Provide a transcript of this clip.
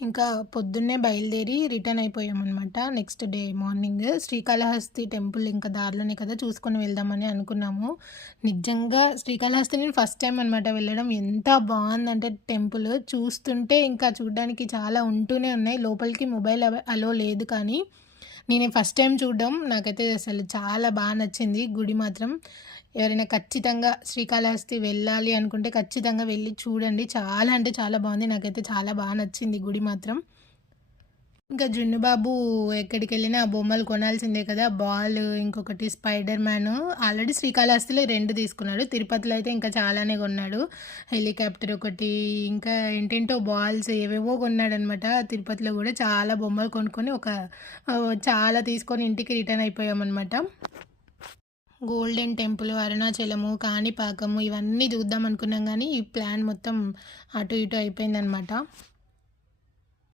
ఇంకా పొద్దున్నే బయలుదేరి రిటర్న్ అయిపోయామనమాట. Next day morning Srikalahasti temple ఇంకా దారిలోనే కదా చూసుకొని వెళ్దామని అనుకున్నాము. నిజంగా శ్రీకాళహస్తి నేను ఫస్ట్ టైం అనమాట వెళ్ళడం. ఎంత బావుందంటే టెంపుల్ చూస్తుంటే ఇంకా చూడ్డానికి చాలా ఉంటూనే ఉన్నాయి. లోపలికి మొబైల్ అలో లేదు కానీ నేను ఫస్ట్ టైం చూడడం నాకైతే అసలు చాలా నచ్చింది గుడి మాత్రం. ఎవరైనా ఖచ్చితంగా శ్రీకాళహస్తి వెళ్ళాలి అనుకుంటే ఖచ్చితంగా వెళ్లి చూడండి. చాలా అంటే చాలా బావుంది. నాకైతే చాలా నచ్చింది గుడి మాత్రం. ఇంకా జున్ను బాబు ఎక్కడికెళ్ళినా ఆ బొమ్మలు కొనాల్సిందే కదా! బాల్, ఇంకొకటి స్పైడర్ మ్యాను. ఆల్రెడీ శ్రీకాళహస్తిలో 2 తీసుకున్నాడు. తిరుపతిలో అయితే ఇంకా చాలానే కొన్నాడు. హెలికాప్టర్ ఒకటి, ఇంకా ఏంటేంటో బాల్స్ ఏవేవో కొన్నాడనమాట. తిరుపతిలో గూడా చాలా బొమ్మలు కొనుక్కొని చాలా తీసుకొని ఇంటికి return అయిపోయామనమాట. Golden temple, Arunachalam, Kanipakam ఇవన్నీ చూద్దాం అనుకున్నాం గానీ, ఈ ప్లాన్ మొత్తం అటు ఇటు అయిపోయిందనమాట.